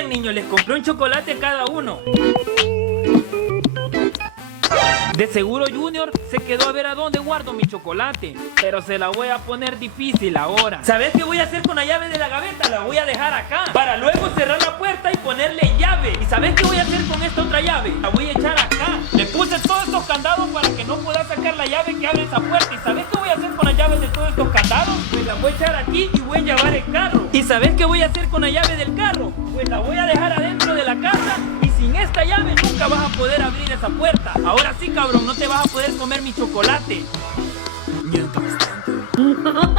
Oigan, niños, les compré un chocolate a cada uno. De seguro Junior se quedó a ver a dónde guardo mi chocolate, pero se la voy a poner difícil ahora. ¿Sabes qué voy a hacer con la llave de la gaveta? La voy a dejar acá, para luego cerrar la puerta y ponerle llave. ¿Y sabes qué voy a hacer con esta otra llave? La voy a echar acá. Le puse todos estos candados para que no pueda sacar la llave que abre esa puerta. ¿Y sabes qué voy a hacer con las llaves de todos estos candados? Pues la voy a echar aquí y voy a llevar el carro. ¿Y sabes qué voy a hacer con la llave del carro? Pues la voy a dejar adentro de la casa. Sin esta llave nunca vas a poder abrir esa puerta. Ahora sí, cabrón, no te vas a poder comer mi chocolate. Mientras tanto.